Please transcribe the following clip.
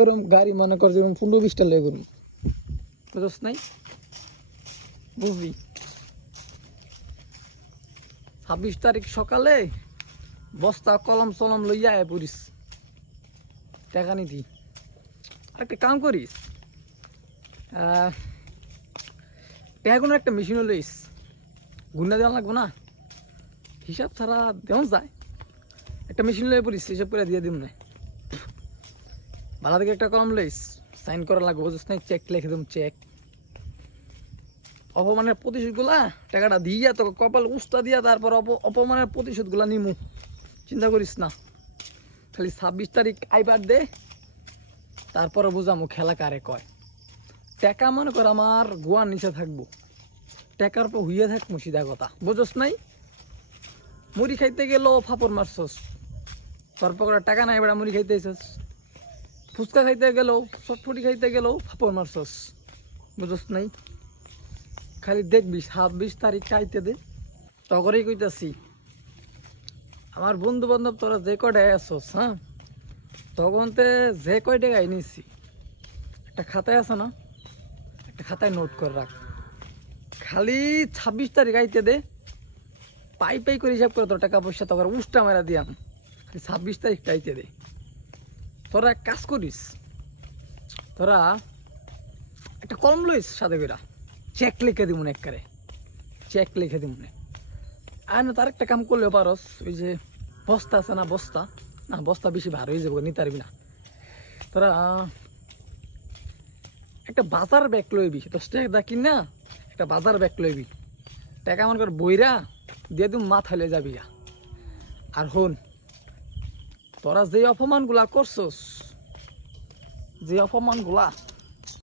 এরকম গাড়ি মনে কর যেরকম 15-20টা লেগে গেল বুঝছ নাই বুঝবি 26 তারিখ সকালে বস্তা কলম চলম লইয়া আয় পড়িস টাকা নিতি আরেকটা কাম করিস টাকাগুলো একটা মেশিনও লইস গুন্না দেওয়া লাগবো না হিসাব ছাড়া দেওয়া যায় একটা মেশিন লয়ে পড়িস হিসাব করে দিয়ে দিব না ভালো থেকে একটা কলম লইস সাইন করা লাগবে বুঝছ নাই চেক লিখে দিম চেক অপমানের প্রতিশোধগুলা টাকাটা দিয়া তোকে কপাল উস্তা দিয়া তারপর অপমানের প্রতিশোধগুলা নিমু চিন্তা করিস না খালি 26 তারিখ আইবার দে তারপরে বুঝামু খেলা কারে কয় টাকা মনে কর আমার গোয়ার নিচে থাকবো টাকার পর হইয়া থাকবো সিধা কথা বুঝছ নাই মুড়ি খাইতে গেল ফাপড় মারছস তোর পকেটে টাকা নাই বেড়া মুড়ি খাইতে এসেছ ফুচকা খাইতে গেল চটফটি খাইতে গেল ফাপড় মারছস বুঝছ নাই খালি দেখবি 26 তারিখ খাইতে দে তগরেই কইতাছি আমার বন্ধু বান্ধব তোরা যে কয়টায় আসছস হ্যাঁ তখনতে যে কয়টা গাই নিছি একটা খাতায় আছে না একটা খাতায় নোট করে রাখ খালি 26 তারিখ আইতে দে পাই পাই করে হিসাব করে তোর টাকা পয়সা তখন উষ্টা মারা দিয়াম 26 তারিখটা আইতে দে তোরা এক কাজ করিস তোরা একটা কলম লইস সাথে কইরা চেক লিখে দিব না একবারে চেক লিখে দিব না আর না তার একটা কাম করলেও পারস ওই যে বস্তা আছে না বস্তা বেশি ভার হয়ে যাবো নিতে পারবি না তোরা একটা বাজার ব্যাগ লইবি 10 টাকা কিন না একটা বাজার ব্যাগ লইবি টাকা মনে কর বইরা দিয়ে তুমি মাথা লয়ে যাবি আর হন তোরা যে অপমানগুলা করছস যে অপমানগুলা